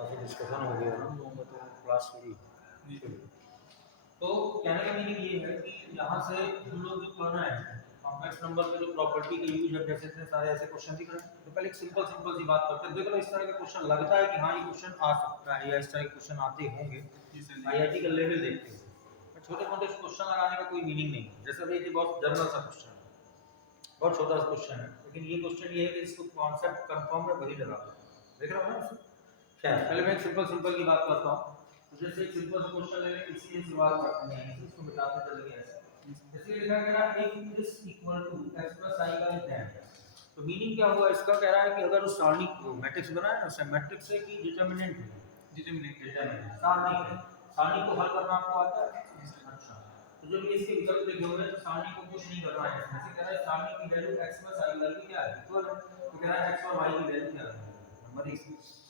काफ़ी डिस्कशन हो गया हम लोगों का, तो क्लास हुई। तो कहने का मीनिंग ये है कि यहाँ से हम लोग जो पढ़ रहे हैं कॉम्प्लेक्स नंबर के जो प्रॉपर्टी के यूज है, जैसे इतने सारे ऐसे क्वेश्चन दिख रहे हैं, तो पहले एक सिंपल सी बात करते हैं। देख लो इस तरह का क्वेश्चन लगता है कि हाँ ये क्वेश्चन आ सकता है या इस तरह के क्वेश्चन आते होंगे आईआईटी का लेवल देखते हुए, छोटे मोटे क्वेश्चन लगाने का कोई मीनिंग नहीं है। जैसे ये बहुत जनरल सा क्वेश्चन है, बहुत छोटा सा क्वेश्चन है, लेकिन ये क्वेश्चन ये है कि इसको कॉन्सेप्ट कंफर्म है वही लगा। देख रहे हो ना इसे? खैर पहले मैं एक सिंपल की बात करता हूँ। तो जैसे एक सिंपल सा क्वेश्चन लेंगे, इसी से शुरुआत करते हैं, इसको मिटाते चलेंगे ऐसे। जैसे लिखा गया है if this equal to x plus i का then, तो मीनिंग क्या हुआ इसका? कह रहा है कि अगर उस सारणी को मैट्रिक्स बनाया ना, मैट्रिक्स है कि डिटरमिनेंट है, डिटरमिनेंट सारणी को हल करना आपको आता है? अच्छा, तो जब ये इसके विकल्प लिखे हुए हैं तो सारणी को कुछ नहीं करना है। जैसे कह रहा है सारणी की value x plus i value क्या है, इक्वल है, तो कह रहा है x और y की वैल्यू क्या है, नंबर 1।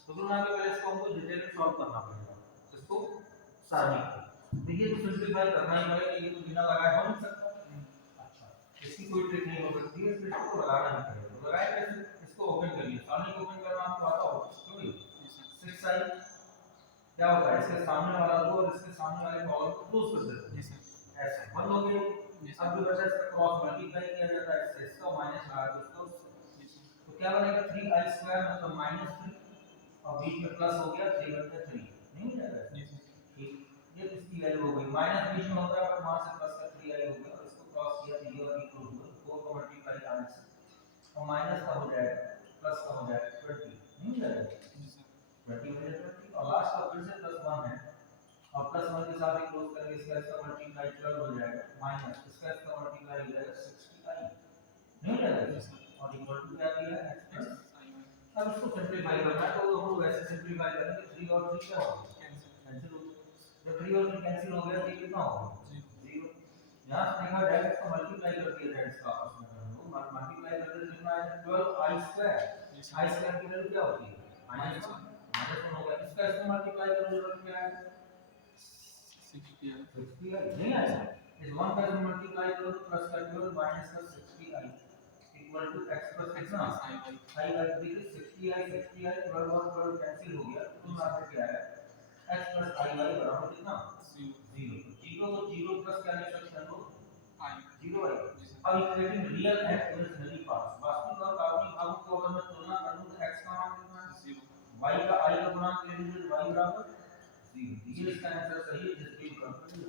तो तुम आगे पहले इसको हमको डिटेल में सॉल्व करना पड़ेगा, इसको सारणी को। तो ये तो सिंपलीफाई करना ही पड़ेगा, ये तो बिना लगाए हो नहीं सकता। अच्छा, इसकी कोई ट्रिक नहीं हो सकती है, इसको तो लगाना ही पड़ेगा। तो लगाए कैसे? इसको ओपन करिए, सारणी को ओपन करना आपको आता हो क्यों नहीं? 6i क्या होता है, इसके सामने वाला रो और इसके सामने वाले कॉलम को क्लोज कर देते हैं, ऐसे मान लो कि अब जो बचा इसका क्रॉस मल्टीप्लाई किया जाता है, इससे इसका माइनस लगा दो इसका उससे, तो क्या बनेगा 3i² मतलब -3 और बीच में प्लस हो गया 3/3 नहीं हो जाएगा? ठीक, ये इसकी वैल्यू हो गई। माइनस बीच में होता है पर वहां से प्लस का 3i हो गया और इसको क्रॉस किया तो ये वाली क्लोज हो गई, 4 को मल्टीप्लाई करने से और माइनस का हो जाएगा प्लस का हो जाएगा 20 नहीं हो जाएगा? 20 हो जाएगा 20 और लास्ट का फिर से +1 है और +1 के साथ ही क्लोज करेंगे, इसका मल्टीप्लाई 12 हो जाएगा माइनस इसका मल्टीप्लाई हो जाएगा 60i नहीं हो जाएगा? और इक्वल टू क्या दिया है x plus अब इसको सिंपलीफाई करना है, तो हम लोग ऐसे सिंपलीफाई करेंगे 3 और 3 क्या होगा? कैंसिल हो गया। जब 3 और 3 कैंसिल हो गया तो कितना होगा? 0। यहां से देखा जाए इसको मल्टीप्लाई कर दिया जाए, इसका आपस में हम लोग मल्टीप्लाई करते तो कितना आएगा 12i²। i² की वैल्यू क्या होती है? -1 हो गया, इसका इसमें मल्टीप्लाई करोगे तो क्या आएगा? 60i नहीं आएगा। इस 1 का जब मल्टीप्लाई करो तो प्लस का 12 माइनस का 60i equal to x plus कितना i बाई 3 के 60i 12 और 12 कैंसिल हो गया, तो यहाँ पे क्या है x plus i y बराबर कितना 0। 0 को 0 प्लस क्या लिख सकते हैं हम लोग? 0i। अब equating real and imaginary parts, वास्तविक और काल्पनिक भागों को अगर मैं तुलना करूं तो x का मान कितना है 0, y का i का गुणांक ले लीजिए y बराबर 0। ये इसका आंसर सही है, जिसके विकल्प में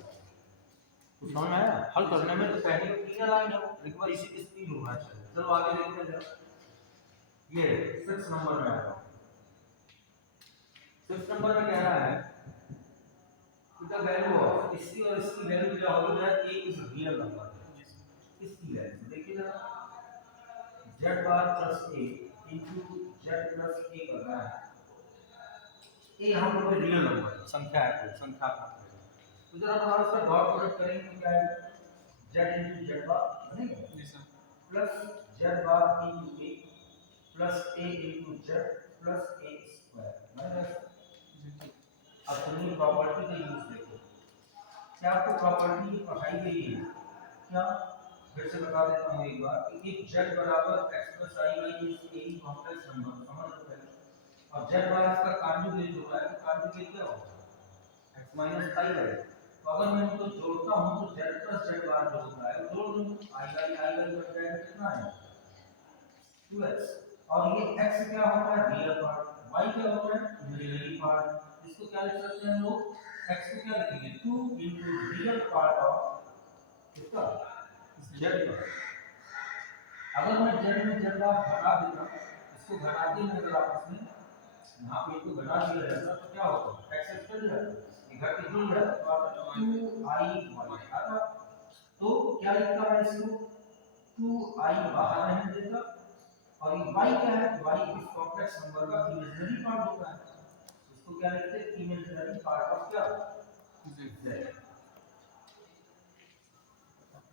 कुछ समझ में आया? हल करने में तो पहले तीन लाइन है, एक बार इसी की स्पीड होना चाहिए। चलो आगे देखते हैं जरा, ये 6 नंबर में आता हूं। 6 नंबर में कह रहा है द वैल्यू ऑफ इसकी और इसकी वैल्यू क्या होगी? a इज रियल नंबर, इसकी वैल्यू देखिए जरा, z bar plus a into z plus a कर रहा है। a हम लोग रियल नंबर संख्या है, कोई संख्या का तो जरा हम इसका डॉट प्रोडक्ट करेंगे तो क्या है z इनटू z बार बनेगा जी sir, plus z bar into a plus a into z plus a square बनेगा जी। अब तुमने प्रॉपर्टी का यूज देखो, क्या आपको प्रॉपर्टी पढ़ाई गई है क्या? फिर से बता देता हूं एक बार कि if z बराबर x plus i y is any complex number, समझ लो पहले, और z बार इसका कॉन्जुगेट होता है, तो कॉन्जुगेट क्या होगा? x minus i y। तो अगर मैं इनको जोड़ता हूं तो z plus z बार जो होता है जोड़ दूं i y बन जाएगा कितना है 2x, और ये x क्या होता है? रियल पार्ट, y क्या होता है? Imaginary part. इसको क्या लिख सकते हैं हम लोग? x को क्या लिखेंगे 2 into रियल पार्ट ऑफ इसका z का। अगर मैं z में z बार घटा देता, इसको घटाते में अगर आपस में यहाँ पे इसको घटा दिया जाता तो क्या होता? x चल जाता, ये घट के जुड़ जाता तो आपका 2i आता, तो क्या लिखता है इसको 2i बाहर नहीं देता, और ये y क्या है? y इस कॉम्प्लेक्स नंबर का इमेजिनरी पार्ट होता है, इसको क्या लिखते हैं? इमेजिनरी पार्ट ऑफ क्या z।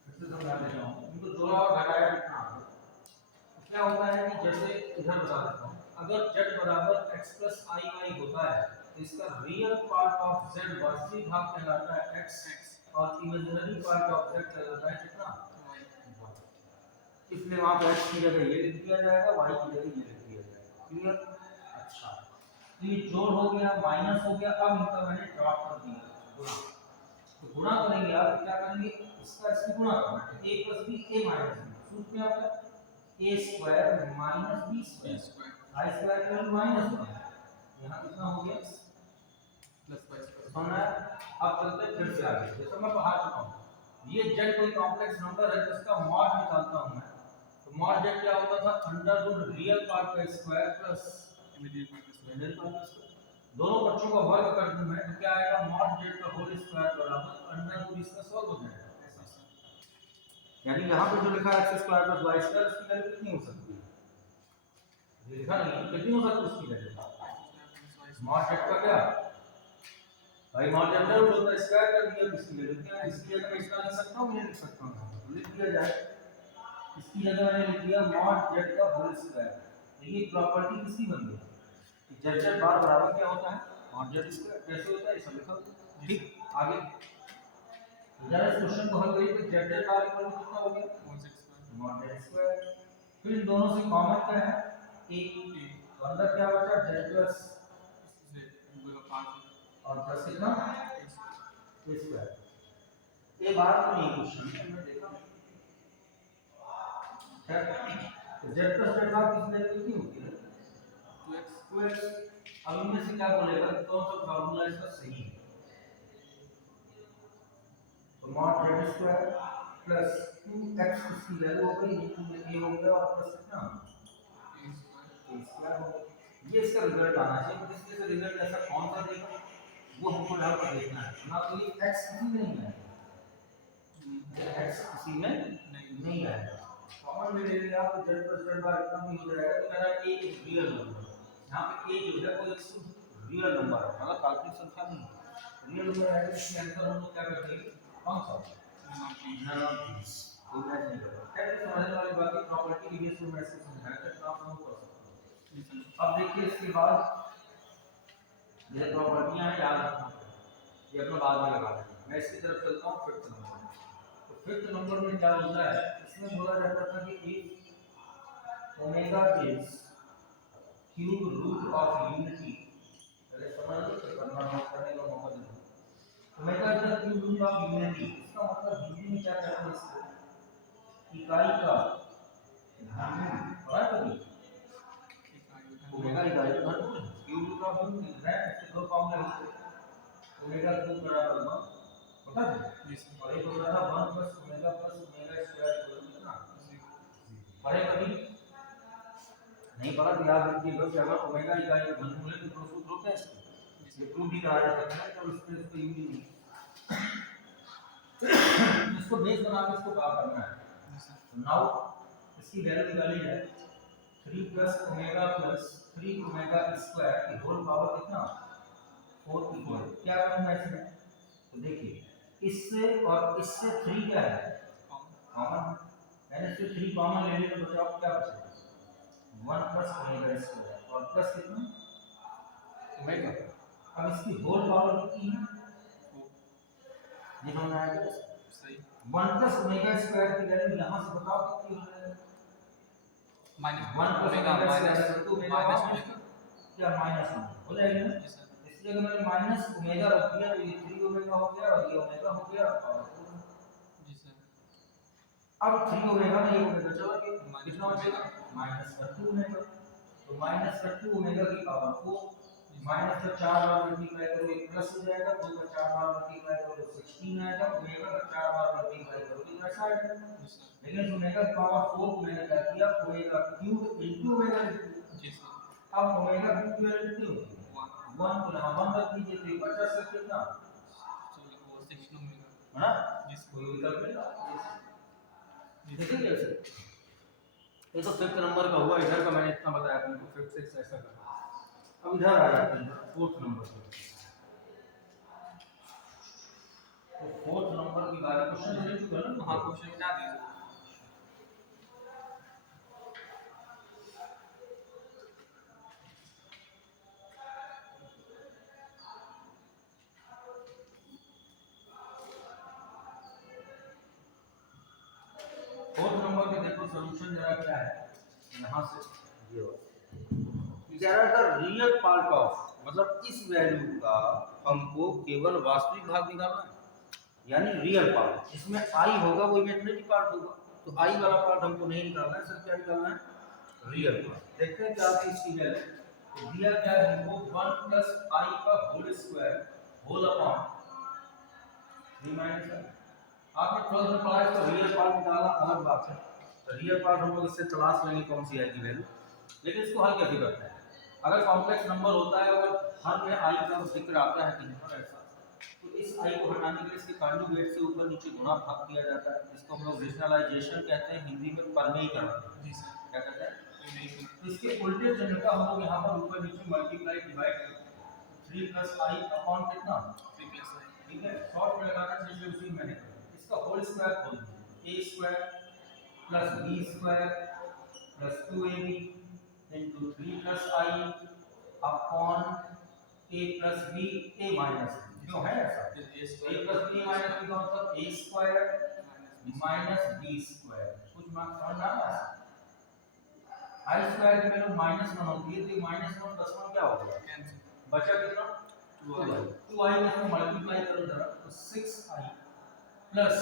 इससे समझा देता हूं, इनको जोड़ा और घटाया कितना आता है? क्या होता है कि जैसे इधर बता देता हूं, अगर z बराबर x plus i y होता है तो इसका रियल पार्ट ऑफ z वास्तविक भाग कहलाता है x और इमेजिनरी पार्ट ऑफ z कहलाता है कितना y। इसलिए वहां पर x की जगह ये लिख दिया जाएगा, y की जगह ये लिख दिया जाएगा। क्लियर? अच्छा, तो ये जोड़ हो गया, माइनस हो गया, अब इनका मैंने डॉट कर दिया गुणा। तो गुणा करेंगे आप क्या करेंगे, इसका इससे गुणा करना है, a + b a - b सूत्र क्या होता है, a² - b² i² की वैल्यू -1, यहाँ कितना हो गया समझ आया। अब चलते हैं फिर से आगे, जैसे मैं पढ़ा चुका हूँ, ये z कोई कॉम्प्लेक्स नंबर है जिसका मॉड निकालता हूँ मैं, तो मॉड z क्या होता था, अंडर रूट रियल पार्ट का स्क्वायर प्लस इमेजिनरी पार्ट का स्क्वायर, दोनों बच्चों का वर्ग कर दूं मैं तो क्या आएगा, मॉड z का होल स्क्वायर बराबर अंडर रूट इसका स्क्वायर हो जाएगा ऐसा। यानी यहाँ पे जो लिखा है x² + y² इसकी वैल्यू कितनी हो सकती है, ये लिखा नहीं है, कितनी हो सकती है इसकी वैल्यू, मॉड z का क्या भाई, मॉड अंडर रूट होता है, स्क्वायर कर दिया, इसकी वैल्यू क्या है, इसकी जगह मैं इसका लिख सकता हूँ, ये लिख सकता हूँ, लिख दिया जाए, इसकी जगह मैंने लिख दिया मॉड z का होल स्क्वायर। तो ये प्रॉपर्टी किसकी बन गई, z बार बराबर क्या होता है मॉड z स्क्वायर, कैसे होता है इसे लिखो। ठीक, आगे जरा इस क्वेश्चन को हल करिए, तो z बार इक्वल कितना हो गया मॉड z स्क्वायर, फिर इन दोनों से कॉमन क्या है a, तो अंदर क्या बचा z प्लस और प्लस कितना a स्क्वायर। ये बात तो नहीं क्वेश्चन में देखा क्या, तो z प्लस z बार किस वैल्यू कितनी होती है 2x। अब इनमें से क्या बोलेगा, कौन सा फार्मूला इसका सही है, तो mod z square plus 2x इसकी वैल्यू हो गई, इनटू में a हो गया और प्लस कितना a स्क्वायर हो गया। ये इसका रिजल्ट आना चाहिए, तो इसके से रिजल्ट ऐसा कौन सा देगा वो हमको यहाँ पर देखना है ना, तो ये x किसी में नहीं आएगा, x किसी में नहीं आएगा, कॉमन में ले लिया आप, तो z प्लस z बार इतना भी हो जाएगा, तो मेरा a एक रियल नंबर, यहाँ पे a जो है वो एक रियल नंबर है, मतलब काल्पनिक संख्या नहीं है, रियल नंबर है, इसके आंसर हम लोग क्या करते हैं कौन सा नन ऑफ दीस, वो मैच नहीं करेगा। खैर समझने वाली बात है, प्रॉपर्टी के बेस पे मैं इसको समझाया था, आप समझ कर सकते हो। अब देखिए इसके बाद ये प्रॉपर्टियां हैं, याद रखना, ये अपना बाद में लगा देंगे। मैं इसकी तरफ चलता हूँ फिफ्थ नंबर में। तो फिफ्थ नंबर में क्या होता है, इसमें बोला जाता था कि if omega is cube root of unity, पहले समझ लो फिर करना करने का मौका दे दो। Omega is the cube root of unity, इसका मतलब हिंदी में क्या कहते हैं इसको, इकाई का घनमूल, पता है कभी ओमेगा इकाई का घनमूल, क्यूब रूट ऑफ यूनिटी है, इसके दो फॉर्मूले होते हैं, ओमेगा क्यूब बराबर 1 पता है, और एक होता था 1 + ओमेगा स्क्वायर इक्वल कितना, पढ़े कभी नहीं पढ़ा तो याद रखिएगा कि अगर ओमेगा इकाई का घनमूल है तो दो सूत्र होते हैं इसके, ये प्रूफ भी करा जा सकता है, तो इसको यूज नहीं इसको बेस बना के इसको क्या करना है, नाउ इसकी वैल्यू निकाली जाए, 3 + ओमेगा + 3 ओमेगा स्क्वायर की होल पावर कितना 4 इक्वल, क्या करूं मैं इसमें, तो देखिए इससे और इससे 3 क्या है कॉमन, मैंने इससे 3 कॉमन ले लिया तो बचा क्या बचेगा 1 + ओमेगा स्क्वायर और प्लस कितना ओमेगा, अब इसकी होल पावर कितनी है ये समझ आया सही, 1 + ओमेगा स्क्वायर की वैल्यू यहां से बताओ कितनी हो जाएगी, -1 + ओमेगा क्या -1 हो जाएगी ना, इसलिए अगर मैंने माइनस ओमेगा रख दिया तो ये 3 ओमेगा हो गया और ये ओमेगा हो गया और जी सर, अब 3 ओमेगा में ये ओमेगा चला गया, कितना बचेगा -2 ओमेगा, तो -2 ओमेगा की पावर 4, माइनस का 4 बार मल्टीप्लाई करो एक प्लस हो जाएगा, 2 का 4 बार मल्टीप्लाई करो तो 16 आएगा, ओमेगा का 4 बार मल्टीप्लाई करो तो ऐसा आएगा, लेकिन ओमेगा की पावर 4 को मैंने क्या किया ओमेगा क्यूब इनटू ओमेगा जी सर, अब ओमेगा क्यूब की वैल्यू कितनी होगी 1, तो यहाँ 1 रख दीजिए तो ये बचा सर कितना 16 ओमेगा है ना, कोई विकल्प नहीं, देखिए कैसे ये तो फिफ्थ नंबर का हुआ, इधर का मैंने इतना बताया तुमको, फिफ्थ सिक्स ऐसा करना। अब इधर आ जाते हैं फोर्थ नंबर पे, तो फोर्थ नंबर की बात क्वेश्चन ले चुका ना, हाँ क्वेश्चन क्या दिया फोर्थ नंबर के देखो सॉल्यूशन जरा क्या है, यहां से ये हो, क्या द रियल पार्ट ऑफ मतलब इस वैल्यू का हमको केवल वास्तविक भाग निकालना है, यानी रियल पार्ट। इसमें आई होगा वो इमेजिनरी पार्ट होगा, तो आई वाला पार्ट हमको नहीं निकालना है, सिर्फ क्या निकालना है, रियल पार्ट। देखते हैं क्या है इसकी वैल्यू। तो दिया क्या है हमको 1 प्लस आई का whole square whole upon 3 minus I. आपने 12 में पढ़ा है तो रियल पार्ट निकालना अलग बात है, तो रियल पार्ट हम लोग इससे तलाश लेंगे कौन सी आई की वैल्यू। लेकिन इसको हल कैसे करते हैं, अगर कॉम्प्लेक्स नंबर होता है और हर में आई का जिक्र आता है कहीं पर ऐसा, तो इस आई को हटाने के लिए इसके कॉन्जुगेट से ऊपर नीचे गुणा भाग किया जाता है, जिसको हम लोग रेशनलाइजेशन कहते हैं, हिंदी में परमेयीकरण। जी सर, क्या कहते हैं, तो इसके उल्टे चिन्ह का हम लोग यहाँ पर ऊपर नीचे मल्टीप्लाई डिवाइड करते हैं। 3 प्लस आई अपॉन कितना 3 प्लस आई, ठीक है, शॉर्ट में लगाना चाहिए उसी में। इसका होल स्क्वायर खोल दीजिए, a square plus b square plus 2ab into 3 plus I upon a plus b a minus b, जो है ऐसा a plus b minus b का मतलब a square minus b square. कुछ मार्क्स समझ आ रहा है, i स्क्वायर की वैल्यू -1 होती है, तो -1 + 1 क्या हो गया, कैंसिल, बचा कितना 2i। 2i में इसको मल्टीप्लाई करो जरा, तो 6i प्लस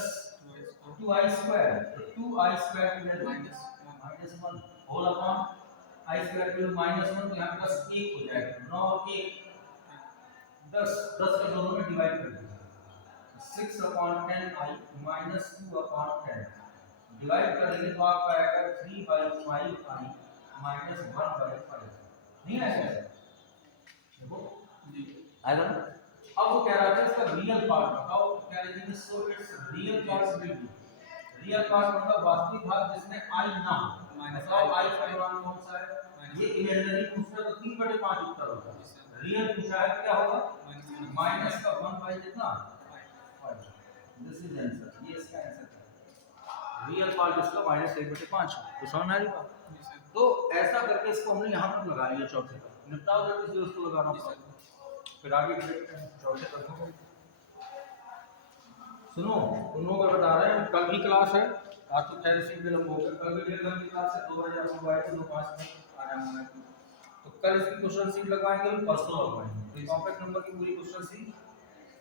2i स्क्वायर, तो 2i स्क्वायर की value -1 whole upon i square की वैल्यू -1, तो यहाँ प्लस 1 हो जाएगा, 9 और 1 10, 10 के दोनों में डिवाइड कर दीजिए, 6 अपॉन 10 आई माइनस 2 अपॉन 10 डिवाइड करेंगे तो आपका आएगा 3/5 आई माइनस 1/5। नहीं आएगा, देखो जी आएगा ना। अब वो कह रहा था इसका रियल पार्ट बताओ, क्या लिखेंगे, so it's real part will be, real part मतलब वास्तविक भाग जिसमें आई ना हो, माइनस आई का मान कौन सा है, ये इमेजिनरी पूछता तो 3/5 उत्तर होगा, रियल पूछा है क्या होगा, माइनस का 1 बाई कितना 5। दिस इज आंसर, ये इसका आंसर है, रियल पार्ट इसका -1/5 है। तो समझ आ रही बात, तो ऐसा करके इसको हमने यहाँ तक लगा लिया, चौथे तक निपटाओ, जब इसलिए उसको लगाना पड़ता, फिर आगे देखते हैं चौथे तक। सुनो, तुम लोग का बता रहे हैं कल भी क्लास है, आज तो खैर इसी विलम्ब हो गया, कल भी डेढ़ घंटे की क्लास है, 2 बजे आपको आए थे, 2:05 में आ जाना है, तो कल इसकी क्वेश्चन सीट लगवाएंगे और परसों लगवाएंगे, तो कॉम्प्लेक्स नंबर की पूरी क्वेश्चन सीट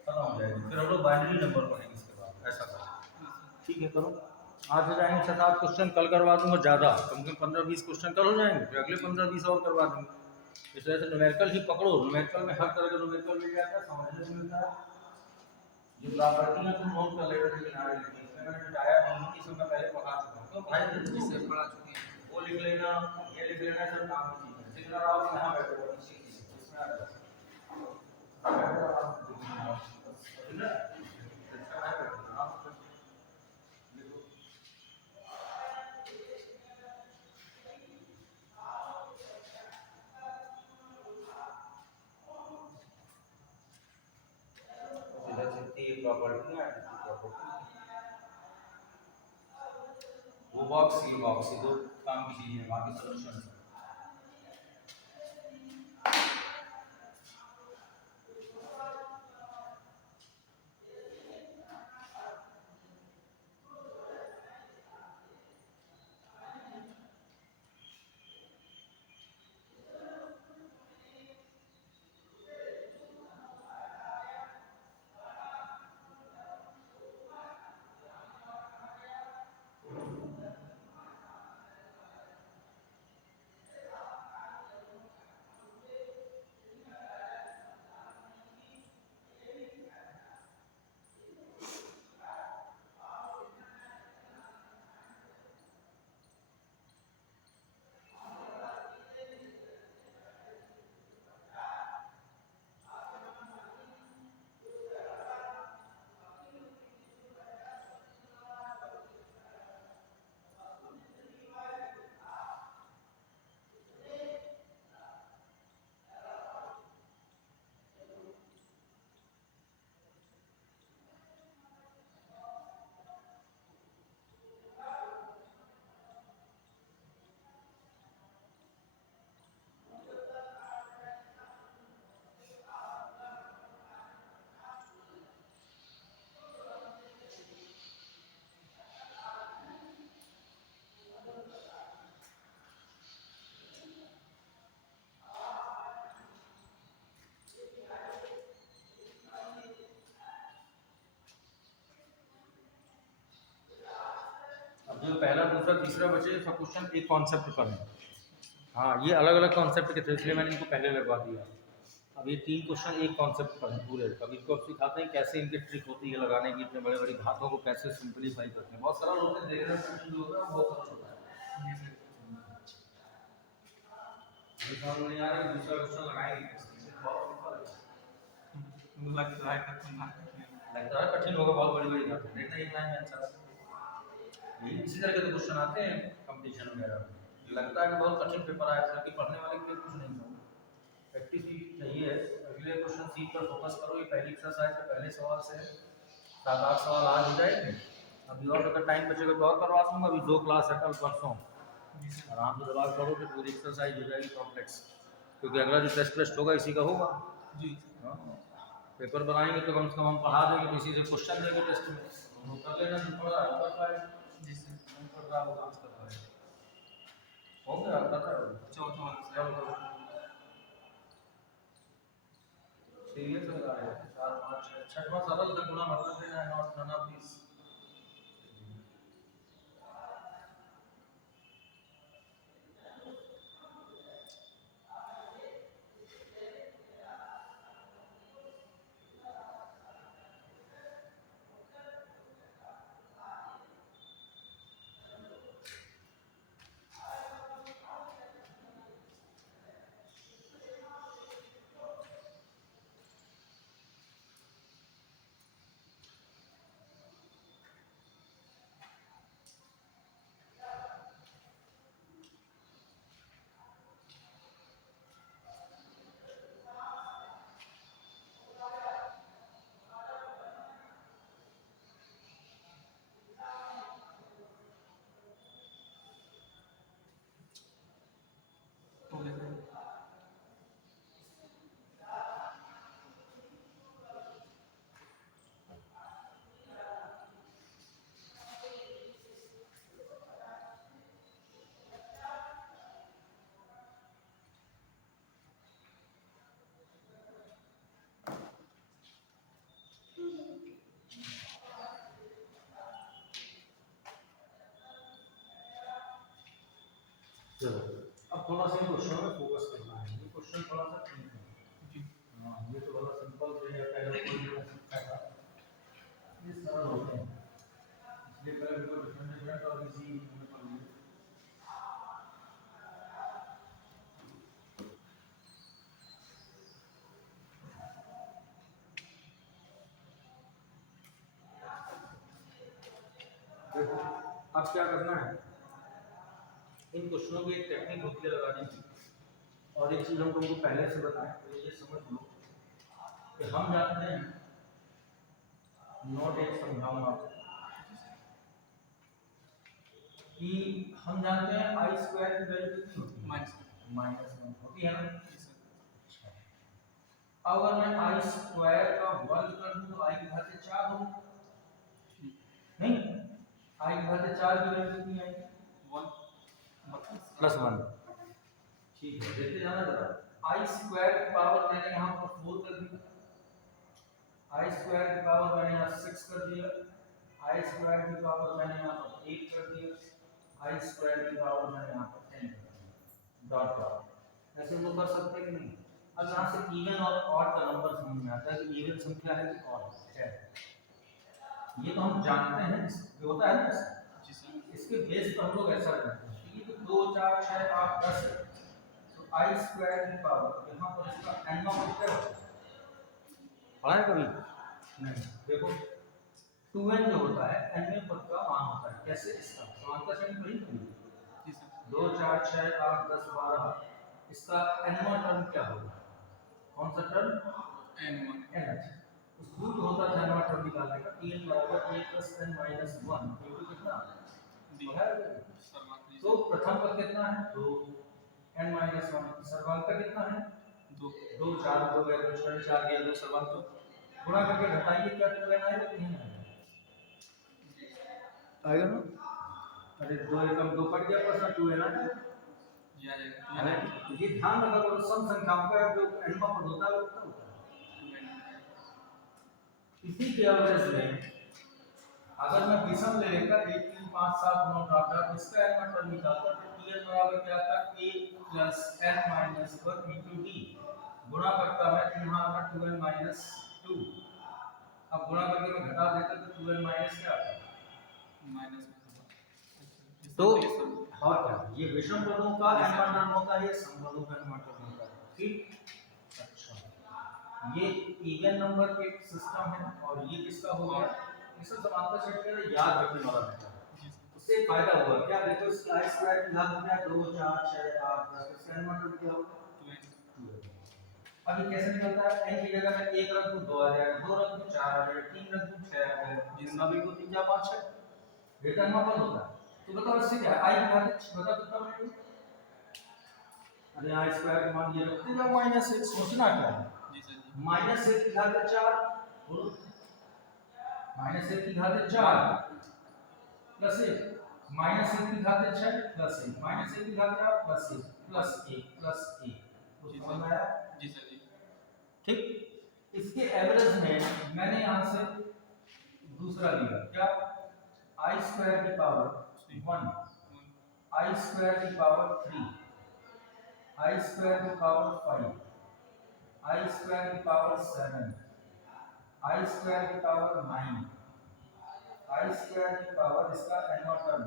खत्म हो जाएगी, फिर हम लोग बाइनरी नंबर पढ़ेंगे इसके बाद, ऐसा करें, ठीक है करो। आज हो जाएंगे 6-7 क्वेश्चन, कल करवा दूंगा ज़्यादा, कम से कम 15-20 क्वेश्चन कल हो जाएंगे, फिर अगले 15-20 और करवा दूंगा। इस वजह से न्यूमेरिकल ही पकड़ो, न्यूमेरिकल में हर तरह का न्यूमेरिकल मिल जाता है, समझने को मिलता है। जो प्रॉपर्टी है तुम नोट कर लेना के किनारे लिखी, इसमें मैंने बताया नहीं कि इसमें मैं पहले पढ़ा चुका हूं, तो भाई जिससे पढ़ा चुके हैं वो लिख लेना, ये लिख लेना, सब काम की चीज है। जितना आप यहां बैठे हो नीचे की इसमें आ जाओ, ना अच्छा है बैठना आप लिखो। इधर से ये प्रॉपर्टी है, प्रॉपर्टी वो बॉक्स ये दो काम की चीजें हैं, बाकी सॉल्यूशन है। तीसरा बचे सब क्वेश्चन एक कॉन्सेप्ट पर है। हाँ ये अलग अलग कॉन्सेप्ट के थे इसलिए मैंने इनको पहले लगवा दिया। अब ये 3 क्वेश्चन एक कॉन्सेप्ट पर है पूरे। अब इनको अब सिखाते हैं कैसे इनकी ट्रिक होती है लगाने की, इतने बड़े बड़ी धातों को कैसे सिंपलीफाई करते हैं। बहुत सरल होते हैं, देखने में जो होता है बहुत सरल होता है। ये समझ नहीं आ रहा है, दूसरा क्वेश्चन लगाएंगे बहुत सिंपल लगता है, कठिन होगा, बहुत बड़ी बड़ी धातु देखना एक लाइन में आंसर। यही इसी तरह के तो क्वेश्चन आते हैं कंपटीशन वगैरह में। लगता है कि बहुत कठिन पेपर आया था कि पढ़ने वाले के लिए कुछ नहीं था। प्रैक्टिस भी चाहिए। अगले क्वेश्चन सी पर फोकस करो। ये पहली एक्सरसाइज के पहले सवाल से 7-8 सवाल आज हो जाएंगे। अभी और अगर टाइम बचेगा तो और करवा दूंगा। अभी 2 क्लास है कल परसों, आराम से दबा करो तो पूरी एक्सरसाइज हो जाएगी कॉम्प्लेक्स, क्योंकि अगला जो टेस्ट होगा इसी का होगा जी। हाँ पेपर बनाएंगे तो कम से कम हम पढ़ा देंगे, तो इसी से क्वेश्चन देंगे टेस्ट में, हम कर लेना जो पढ़ रहा है कर पाए जी सर, नहीं पढ़ रहा वो डांस कर पाए हो गया कर रहा है। चौथा वाला सीरियस लगा है 4 5 6 छठवां सरल का गुणा मतलब देना है, नॉट नन ऑफ दिस। चलो अब थोड़ा सा क्वेश्चन में फोकस करना है। ये क्वेश्चन थोड़ा सा ठीक है जी। हाँ ये तो बड़ा सिंपल है, पहले कोई नहीं कर सकता था, ये सरल होते हैं इसलिए पहले बिल्कुल डिफरेंट और इजी होने पर लिए। देखो अब क्या करना है, इन क्वेश्चनों की एक टेक्निक होती है लगाने की, और एक चीज हम तुमको पहले से बताएं तो ये समझ लो कि हम जानते हैं, नोट एक समझाऊंगा कि हम जानते हैं आई स्क्वायर की वैल्यू कितनी होती है, -1 होती है ना। अगर मैं आई स्क्वायर का वर्ग कर दूं तो आई की घात 4 हो, नहीं आई की घात 4 की वैल्यू कितनी आएगी 1 + 1। ठीक है देखते जाना जरा, आई स्क्वायर की पावर मैंने यहाँ पर 4 कर दी, आई स्क्वायर की पावर मैंने यहाँ 6 कर दिया, आई स्क्वायर की पावर मैंने यहाँ पर 8 कर दिया, आई स्क्वायर की पावर मैंने यहाँ पर 10 कर दिया, डॉट डॉट। ऐसे हम लोग कर सकते हैं कि नहीं। अब यहाँ से इवन और ऑड का नंबर समझ में आता है कि इवन संख्या है कि ऑड है, ये तो हम जानते हैं, ये होता है ना। इसके बेस पर हम लोग ऐसा करते हैं कि ये 2 4 6 8 10 है, तो आई स्क्वायर की पावर यहाँ पर इसका n वा पद क्या होता है, पढ़ा है कभी नहीं। देखो 2n जो होता है nवें पद का मान होता है, कैसे इसका समांतर श्रेणी पढ़ी कभी 2 4 6 8 10 12, इसका nवां टर्म क्या होगा, कौन सा टर्म n। उस सूत्र होता है नवा टर्म निकालने का, n बराबर a + n - 1 क्योंकि कितना है, तो प्रथम पद कितना है 2, n - 1 सर्वांक कितना है 2, 2 4 2 गया तो 6 4 गया 2 सर्वांक, तो गुणा करके घटाइए क्या 2n आएगा कि नहीं आएगा ना। अरे 2 एकम 2 कट गया प्रश्न 2n आ जाएगा। ये ध्यान रखा करो सम संख्याओं का जो n का पद होता है वो कितना होता है। इसी के एवरेज में अगर मैं विषम ले लेकर 1 3 5 7 9 डाटा इसका n टर्म निकालता तो Tn बराबर क्या आता a plus n minus 1 into d गुणा करता मैं तो यहाँ आता 2n माइनस 2। अब गुणा करके मैं घटा देता तो 2n माइनस क्या आता माइनस। तो और क्या ये विषम पदों का n टर्म होता है, ये सम पदों का n टर्म होता है। ठीक। अच्छा ये इवन नंबर के सिस्टम है और ये किसका हो गया, इसे समांतर सेट का याद रखने वाला है। उससे फायदा हुआ क्या, देखो इसकी i स्क्वायर की घात में 2 4 6 8 10 इसका n मतलब क्या होगा 2। अब ये कैसे निकलता है, n की जगह में 1 रख दूं 2 आ जाएगा, 2 रख दूं 4 आ जाएगा, 3 रख दूं 6 आ जाएगा, जिसका भी को 3 4 5 6 ये का नंबर होता है। तो बताओ इससे क्या i की घात बता कितना बनेगा, अरे i स्क्वायर का मान ये रखते जाओ माइनस 1, सोचना क्या है जी सर, माइनस 1 की घात 4 बोलो, माइनस 1 की घात 4 प्लस 1 माइनस 1 की घात 6 प्लस 1 माइनस 1 की घात 4 प्लस 1 प्लस 1 प्लस 1 तो समझ में आया जी सर जी। ठीक। इसके एवरेज में मैंने यहां से दूसरा लिया क्या, i स्क्वायर की पावर 1 i स्क्वायर की पावर 3 i स्क्वायर की पावर 5 i स्क्वायर की पावर 7 i स्क्वायर की पावर 9 i स्क्वायर की पावर इसका n टर्म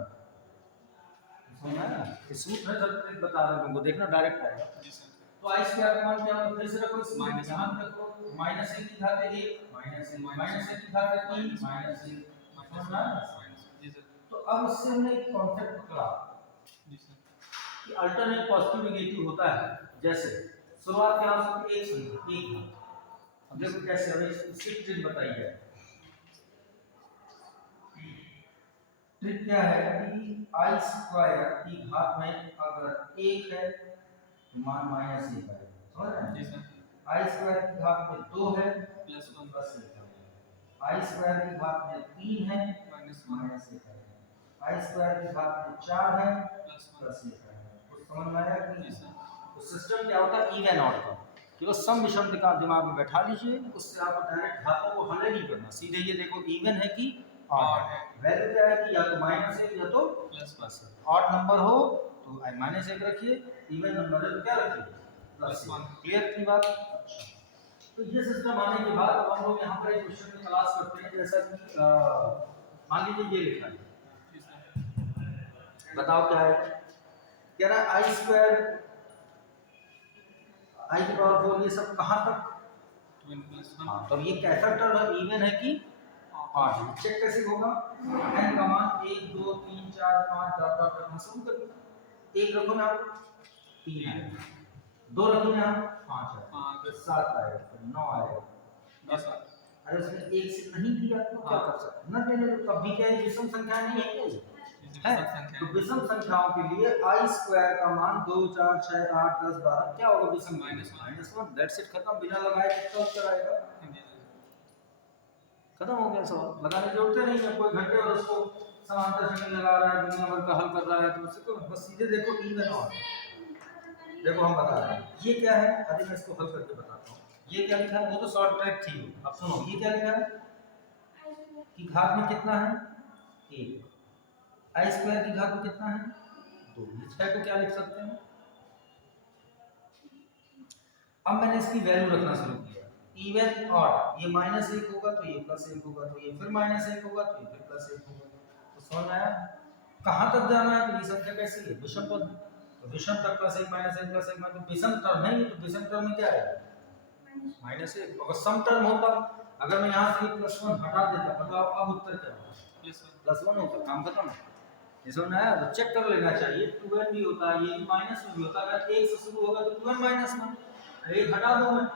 सुना है ना, इस सूत्र में सब बता रहा हूं तुमको, देखना डायरेक्ट आएगा जी सर। तो i स्क्वायर का मान क्या होगा, फिर से रखो माइनस यहां रखो माइनस 1 की घात 1 माइनस 1 माइनस 1 की घात 3 माइनस 1 समझना जी सर। तो अब इससे हमने एक कांसेप्ट पकड़ा जी सर कि अल्टरनेट पॉजिटिव नेगेटिव होता है। जैसे शुरुआत क्या हो सकती है, एक संख्या एक है, अब देखो कैसे हमें इसकी ट्रिक बताई है। ट्रिक क्या है कि i स्क्वायर की घात में अगर 1 है तो मान माइनस 1 आएगा, समझ रहे हैं जी सर। i स्क्वायर की घात में 2 है प्लस 1 प्लस 1 आएगा, i स्क्वायर की घात में 3 है माइनस 1 आएगा, i स्क्वायर की घात में 4 है प्लस 1 आएगा। तो समझ में आया कि तो सिस्टम क्या होता है इवन ऑड का, केवल सम विषम का दिमाग में बैठा लीजिए, उससे आप डायरेक्ट घातों को हल नहीं करना, सीधे ये देखो इवन है कि ऑड है, वैल्यू क्या है कि या तो माइनस 1 या तो प्लस 1, ऑड नंबर हो तो माइनस 1 रखिए, इवन नंबर है तो क्या रखिए प्लस 1। क्लियर की बात। अच्छा तो ये सिस्टम आने के बाद अब हम लोग यहाँ पर एक क्वेश्चन की तलाश करते हैं, जैसा कि मान लीजिए ये लिखा है, बताओ क्या है, कह रहा है i स्क्वायर i की पावर 4 ये सब कहाँ तक, हाँ तो ये कैसा टर्म है, इवन है कि ऑड है, चेक कैसे होगा, n का मान 1 2 3 4 5 डॉट डॉट रखना शुरू करिए, 1 रखो ना 3 आएगा, 2 रखो ना 5 आएगा, फिर 7 आएगा, फिर 9 आएगा, 10 आएगा। अरे उसने 1 से नहीं दिया तो क्या कर सकते, न देने तो तब भी क्या है विषम संख्या नहीं है क्या है, तो विषम संख्याओं के लिए i स्क्वायर का मान 2 4 6 8 10 12 क्या होगा विषम -1 दैट्स इट, खत्म, बिना लगाए कितना उत्तर आएगा, खत्म हो गया सवाल, लगाने की जरूरत नहीं है, कोई घंटे और उसको समांतर श्रेणी लगा रहा है, दुनिया भर का हल कर रहा है, तो उससे तो बस सीधे देखो इवन ऑड, देखो हम बता रहे हैं ये क्या है, अभी मैं इसको हल करके बताता हूँ, ये क्या लिखा है, वो तो शॉर्ट ट्रैक थी, अब सुनो ये क्या लिखा है कि घात में कितना है 1, i स्क्वायर की घात में कितना है 2, इसका तो क्या लिख सकते हैं, अब मैंने इसकी वैल्यू रखना शुरू किया, इवन ऑड, ये -1 होगा तो ये +1 होगा, तो ये फिर -1 होगा तो ये फिर +1 होगा, तो समझ आया कहां तक जाना है, तो ये संख्या कैसी है विषम पद, तो विषम तक +1 -1 +1 में तो विषम टर्म है, ये तो विषम टर्म में क्या है -1, अगर सम टर्म होता, अगर मैं यहां से +1 हटा देता, बताओ अब उत्तर क्या होगा +1 होता, काम खत्म, ये समझ आया, तो चेक कर लेना चाहिए, 2n भी होता है, ये माइनस में भी होता है, अगर 1 से शुरू होगा तो 2n -1, एक हटा दो मैं,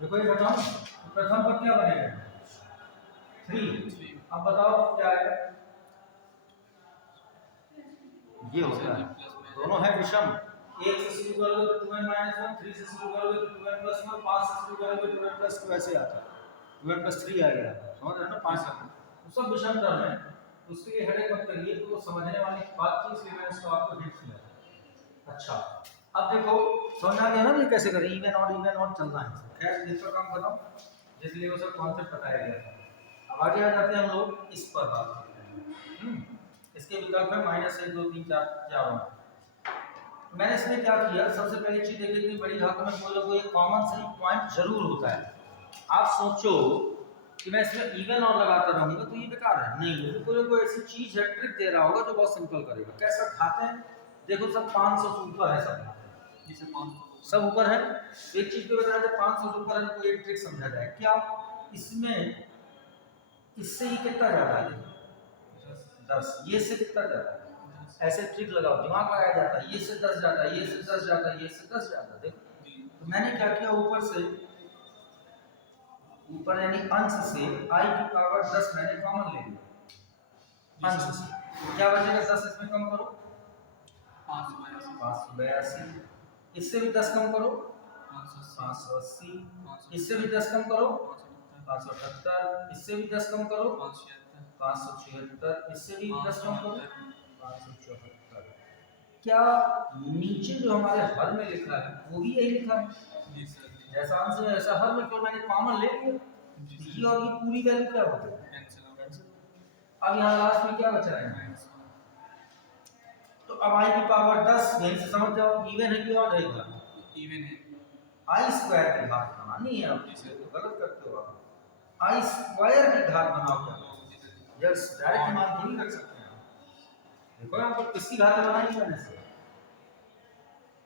देखो ये हटाओ, प्रथम पद क्या बनेगा 3, अब बताओ क्या आएगा, ये होता है, दोनों है विषम, 1 से शुरू करोगे तो 2n -1, 3 से शुरू करोगे तो 2n +1, 5 से शुरू करोगे तो 2n +2 ऐसे आता है, 2n +3 आ गया, समझ रहे हो ना, 5 तो सब विषम टर्म है, उसके लिए हेडेक मत करिए, तो समझने वाली बात थी इसलिए मैंने इसको आपको हिंट किया। अच्छा अब देखो समझ आ गया ना ये कैसे करें, इवन ऑड चलना है, खैर इसका काम बताओ, इसलिए वो सब कॉन्सेप्ट बताया गया था। अब आगे आ जाते हैं हम लोग इस पर बात करते हैं। इसके विकल्प है -1 2 3 4 क्या होगा। मैंने इसमें क्या किया, सबसे पहली चीज देखिए कि बड़ी धातु में कोई ना कोई कॉमन सा पॉइंट जरूर होता है। आप सोचो कि मैं इसमें इवन और लगाता रहूंगा तो ये बेकार है, नहीं मुझे कोई ना कोई ऐसी चीज है, ट्रिक दे रहा होगा जो बहुत सिंपल करेगा। कैसा खाते हैं देखो, सब 500 से ऊपर है, सब जिसे 500 सब ऊपर है। एक चीज पे बताया जब 500 से ऊपर है तो एक ट्रिक समझा जाए क्या, इसमें इससे ही कितना ज्यादा है 10, ये से कितना ज्यादा है, ऐसे ट्रिक लगाओ, दिमाग लगाया जाता है, ये से 10 जाता है, ये से 10 जाता है, ये से 10 जाता है। देखो तो मैंने क्या किया, ऊपर से ऊपर यानी अंश से i की पावर 10 मैंने कॉमन ले लिया अंश से, तो क्या बचेगा 10 इसमें कम करो 582, इससे भी 10 कम करो 580, इससे भी 10 कम करो 578, इससे भी 10 कम करो 576, इससे भी 10 कम करो 574। क्या नीचे जो हमारे हल में लिखा है वो भी यही लिखा है, जैसा आंसर है ऐसा हल में, तो मैंने कॉमन ले लिया, ये और ये पूरी वैल्यू क्या हो गई। अब यहाँ लास्ट में क्या बचा है, तो अब i की पावर 10, यहीं से समझ जाओ इवन है कि ऑड है, इवन है। i स्क्वायर की घात बनानी है, आप इसे तो गलत करते हो, आप i स्क्वायर की घात बनाओ क्या, जस्ट डायरेक्ट मान नहीं कर सकते हैं। देखो यहाँ पर किसकी घात बनाई है मैंने से,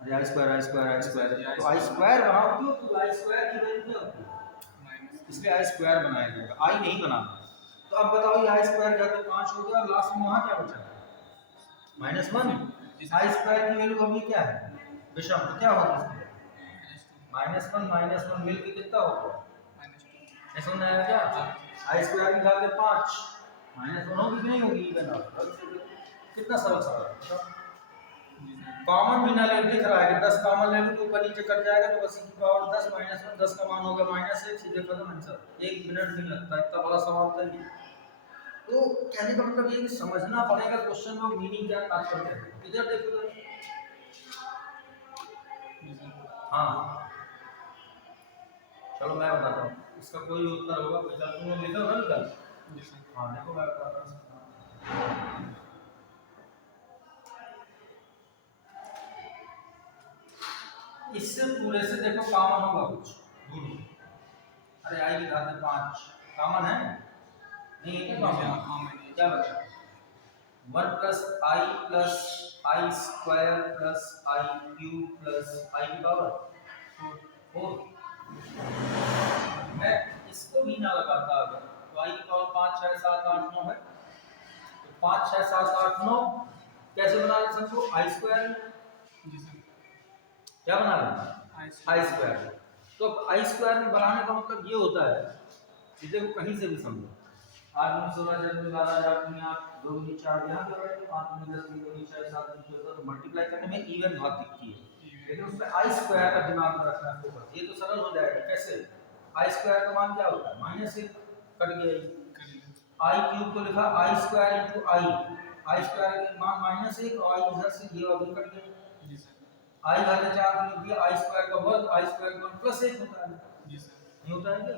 अरे i स्क्वायर तो i स्क्वायर बनाओ क्यों, तो i स्क्वायर की वैल्यू क्या होती है, इसलिए i स्क्वायर बनाया जाएगा, i नहीं बनाना। तो अब बताओ ये i स्क्वायर का तो 5 हो गया और लास्ट में वहां क्या बचा -1, i स्क्वायर की वैल्यू अभी क्या है विषम, तो क्या होगा इसकी -1 मिलके कितना होगा, ऐसा समझ आया क्या, i स्क्वायर की घात 5 -1 होगी कि नहीं होगी, इवन कितना सरल सवाल। कॉमन भी ना ले, दिख रहा है कि 10 कॉमन ले लो तो ऊपर नीचे कट जाएगा, तो बस की पावर 10 -1 10 का मान होगा -1, सीधे खत्म आंसर, 1 मिनट नहीं लगता, इतना बड़ा सवाल था ये। तो कहने का मतलब ये कि समझना पड़ेगा क्वेश्चन में मीनिंग क्या, तात्पर्य है। इधर देखो तो हाँ चलो मैं बताता हूँ, इसका कोई उत्तर होगा, विकल्प में लिखा होगा विकल्प, हाँ देखो मैं बताता हूँ। इससे पूरे से देखो कॉमन होगा कुछ, अरे i की घात 5 कॉमन है, नहीं है क्या कॉमन, क्या बचा 1 plus i square plus i cube plus i की पावर 4। मैं इसको भी ना लगाता अगर, तो i की पावर 5 6 7 8 9 है, तो 5 6 7 8 9 कैसे बना ले सबको, i स्क्वायर क्या बना लें i स्क्वायर। तो i स्क्वायर में बनाने का मतलब ये होता है, इसे को कहीं से भी समझो, 8 में 16 जब 12 8 में 8 2 में 4 यहाँ पे रहे तो 5 में 10 में 2 6 7 में 14, तो मल्टीप्लाई करने में इवन घात दिखती है, लेकिन उसमें i स्क्वायर का दिमाग में रखना है फोकस, ये तो सरल हो जाएगा। कैसे, i स्क्वायर का मान क्या होता है -1 कट गया, i क्यूब को लिखा i square into i square का मान -1 और i इधर से ये वाला कट गया, i घात 4 को लिख दिया i स्क्वायर का वर्ग, i स्क्वायर का प्लस 1 होता है, नहीं होता है क्या,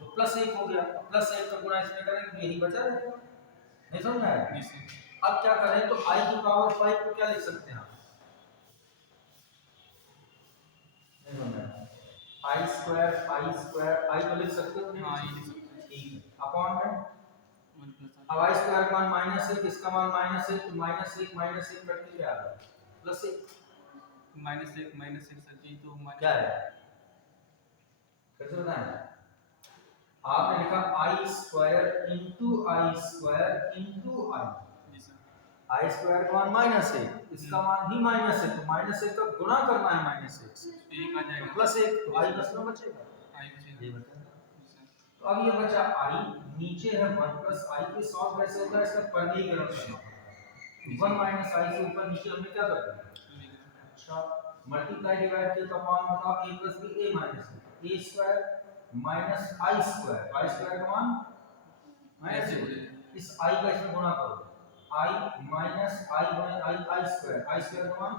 तो प्लस 1 हो गया, प्लस 1 का गुणा इसमें करेंगे तो यही बचा रहेगा, नहीं समझ आया। अब क्या करें, तो i की पावर 5 को क्या लिख सकते हैं, नहीं समझ आया, i स्क्वायर i को लिख सकते हो, ठीक है, अपॉन में अब i स्क्वायर का मान -1, इसका मान -1, तो -1 कट के क्या आ रहा है +1, -1 सर जी, तो क्या है कैसे बताएं, आपने लिखा i square into i i square का मान -1, इसका मान भी -1, तो -1 का गुणा करना है -1 से, एक आ जाएगा +1 तो i बस में बचेगा, ये बचेगा। तो अब ये बचा i, नीचे है 1 प्लस i के सॉल्व कैसे होता है, इसका परिमीकरण करना पड़ता है, 1 - i से ऊपर नीचे हमने क्या कर दिया, अच्छा मल्टीप्लाई डिवाइड किया तो मान बताओ a + b a - a square minus i square का मान इस i का इसमें गुणा करो, i माइनस i गुणे i स्क्वायर का मान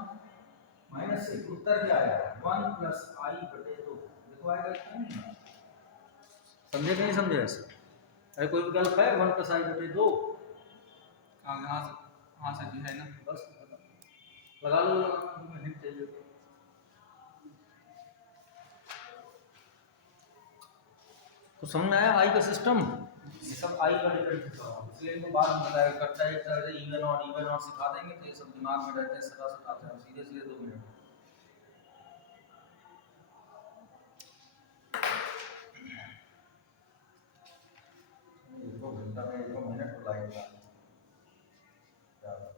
-1, उत्तर क्या आएगा 1 + i/2, देखो आएगा कि नहीं, समझे कि नहीं समझे, ऐसे अरे कोई विकल्प है 1 + i/2? हाँ सर जी है ना। बस लगा लो, हिंट चाहिए तो समझ में आया आई का सिस्टम। ये सब आई का डिपेंड करता है, इसलिए इनको बाद में बताया करता है, तरह से इवन और सिखा देंगे तो ये सब दिमाग में रहते हैं, सदा आता है सीधे सीधे 2 मिनट। घंटा में 1 मिनट तो लगेगा क्या पता।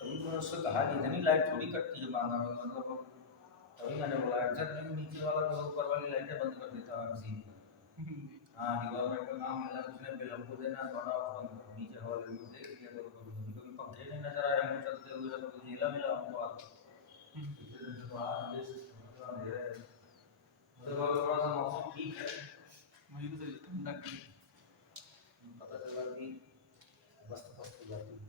तभी मैंने उससे कहा कि इतनी लाइट थोड़ी कटती है बांधा में, मतलब तभी मैंने बोला सर जो नीचे वाला जो ऊपर वाली लाइटें बंद कर देता है मशीन। हाँ गवर्नमेंट का काम मिला, उसने बिल हमको देना, थोड़ा बंद करो नीचे हवा लगी देख लिया करो, कभी कभी पंखे नहीं नजर आए हमको चलते हुए, सब कुछ नीला मिला हमको आता पिछले दिन से बाहर ये सिस्टम अंधेरा है, मतलब अगर थोड़ा सा मौसम ठीक है वही तो सर ठंडा की पता चला कि बस हो जाती है।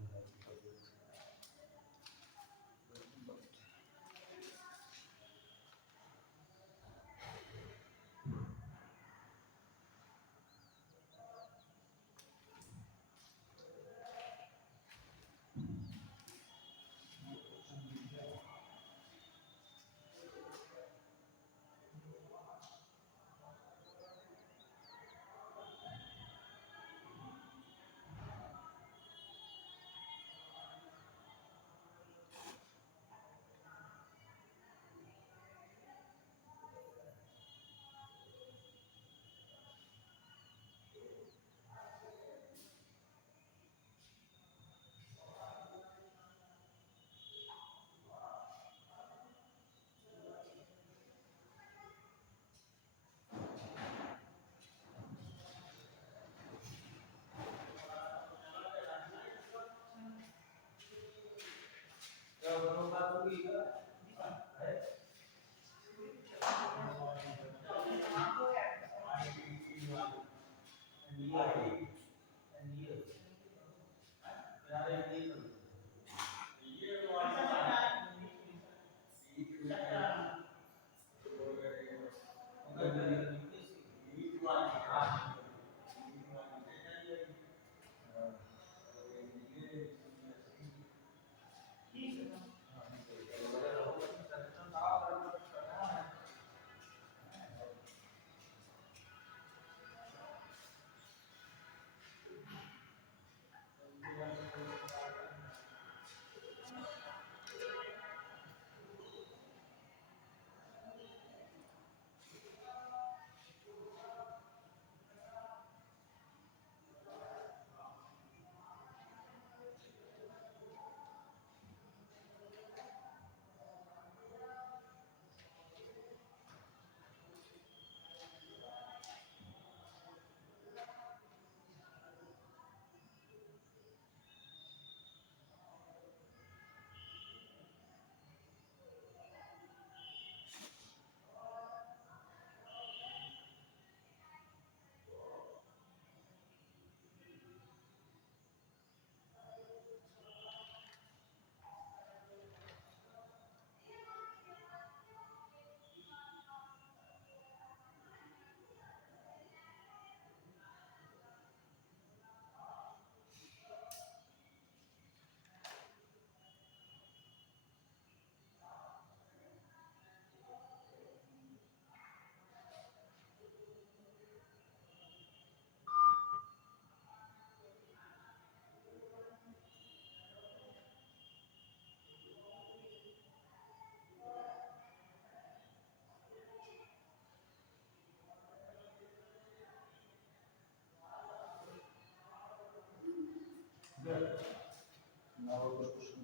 और कुछ क्वेश्चन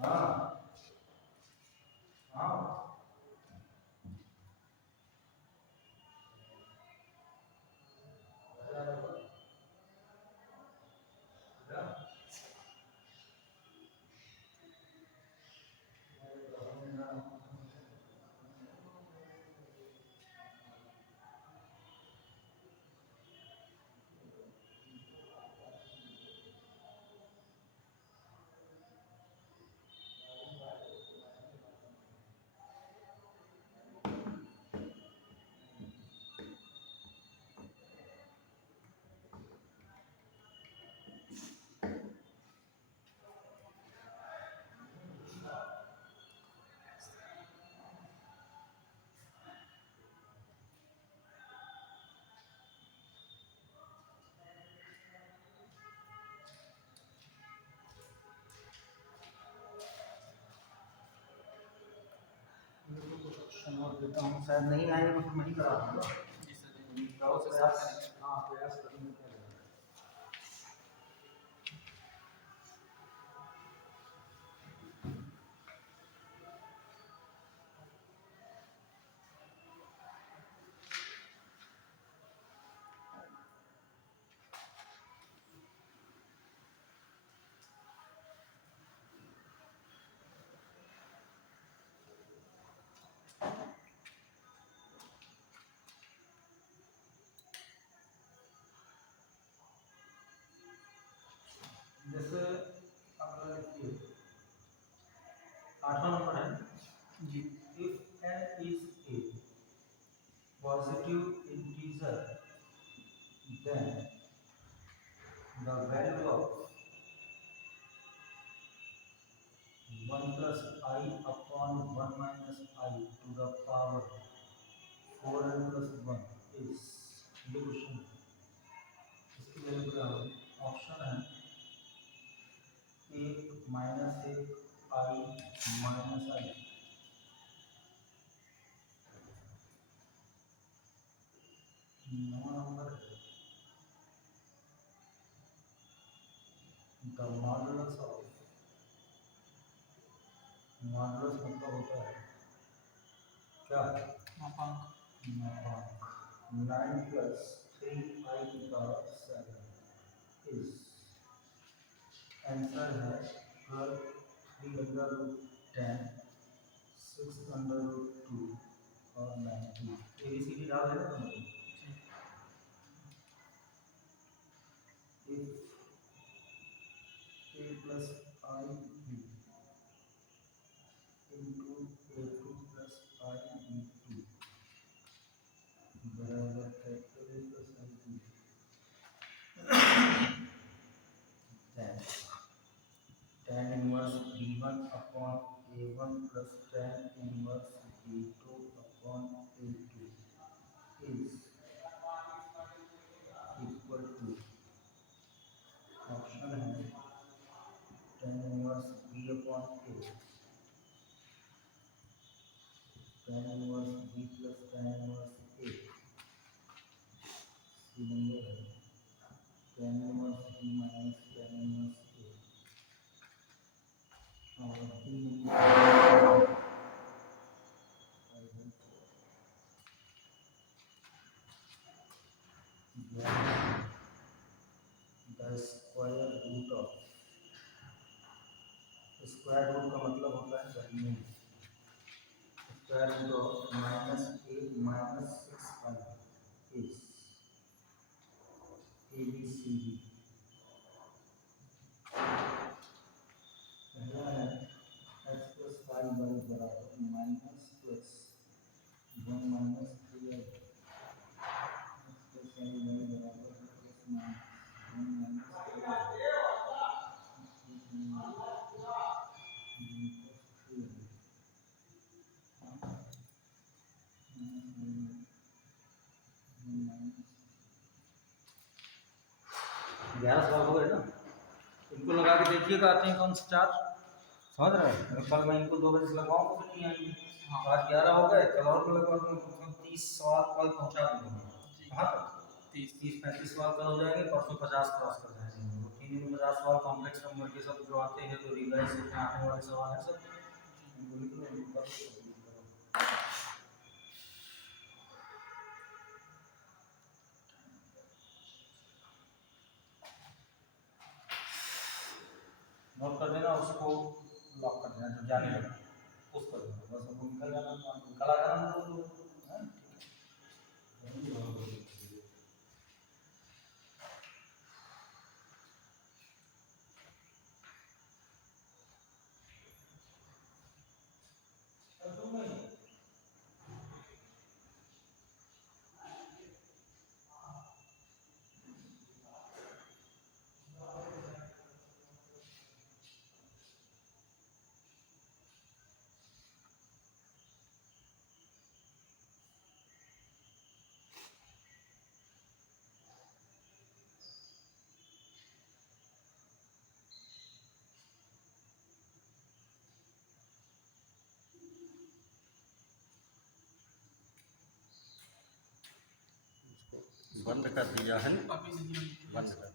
हाँ हाँ क्वेश्चन और देता हूँ, शायद नहीं आएगा तो मैं ही करा दूँगा। जी सर जी प्रयास हाँ प्रयास करने का है। जैसे अगला लिखिए 8वां नंबर है, जी if n is a positive integer then the value of 1 plus I upon 1 minus I to the power 4n plus 1 is, ये क्वेश्चन इसकी वैल्यू क्या होगी? ऑप्शन है 1 minus 1 I minus I, number the modulus of, modulus मतलब होता है क्या? मापांक 9 plus 3I to the power 7 is, answer है 12 3 under root 10 6 under root 2 और 90। ABCD डाल देना तुम। if a plus IB into A2 plus IB2 बराबर capital A plus IB, then tan inverse B1 upon A1 plus tan inverse B2 upon A2 is equal to, option है tan inverse B upon A, tan inverse B plus tan inverse A, C number है tan inverse B minus tan inverse A, और D number the square root of, square root का मतलब होता है वर्गमूल, square root of -8 minus 6 is ABCD। पहला है x plus 5y बराबर minus plus 1 minus 3y, x plus 5y बराबर प्लस माइनस 1 minus 3y, ग्यारह सवाल हो गए ना, इनको लगा के देखिएगा आते हैं कौन से चार, समझ रहे हैं? अगर कल मैं इनको 2 बजे से लगवाऊँ तो नहीं आएंगे। आज 11 हो गए, कल और को लगवा दूँगा, 30 सवाल कल पहुँचा दूँगा। कहाँ तक? 30 30-35 सवाल कल हो जाएंगे, परसों 50 क्रॉस कर जाएंगे। तो 3 दिन में 50 सवाल कॉम्प्लेक्स नंबर के सब जो आते हैं, जो रिवाइज में आने वाले सवाल हैं सब इनको लिख लो, इनको कर लो, complete करो। नोट कर देना, उसको लॉक कर देना, जब जाने लगा उसको कर देना, बस उनको निकल जाना, निकल आ जाना उनको, हाँ? बंद कर दिया है ना, अभी नहीं बंद कर